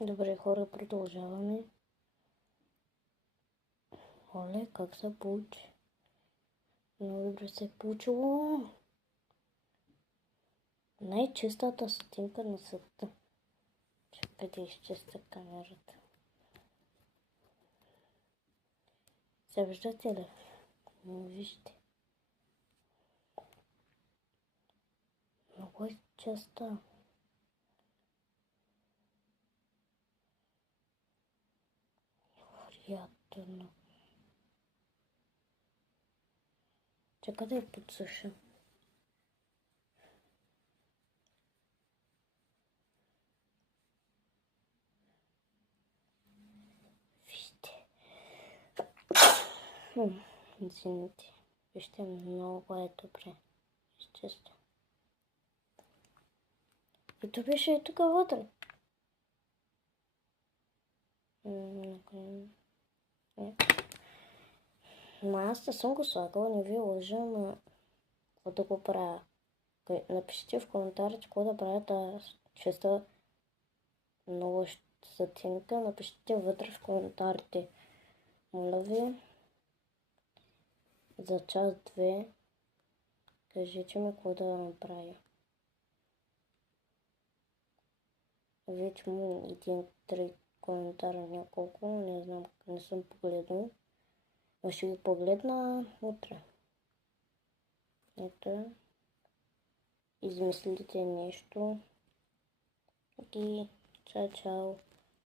Добре, хора, продължаваме. Оле, как се получи? Много добре се е получило. Най-чистата сетинка на света. Чакай да изчиста камерата. Се виждате ли? Вижте. Много е чиста. Приятно. Чакай да я подсуша. Вижте. Извините. Вижте, много е добре. Изчиста. И то беше и тук вътре. Аз не съм го слагала, не ви лъжа, но какво да го правя? Напишите в коментарите какво да правя тази чиста нова сетинка. Напишите вътре в коментарите. Моля ви, за част 2 кажете ми какво да направя. Вече му един, три коментара няколко, не знам, не съм погледнал. Но ще ги погледна утре. Ето. Измислите нещо. И чао, чао.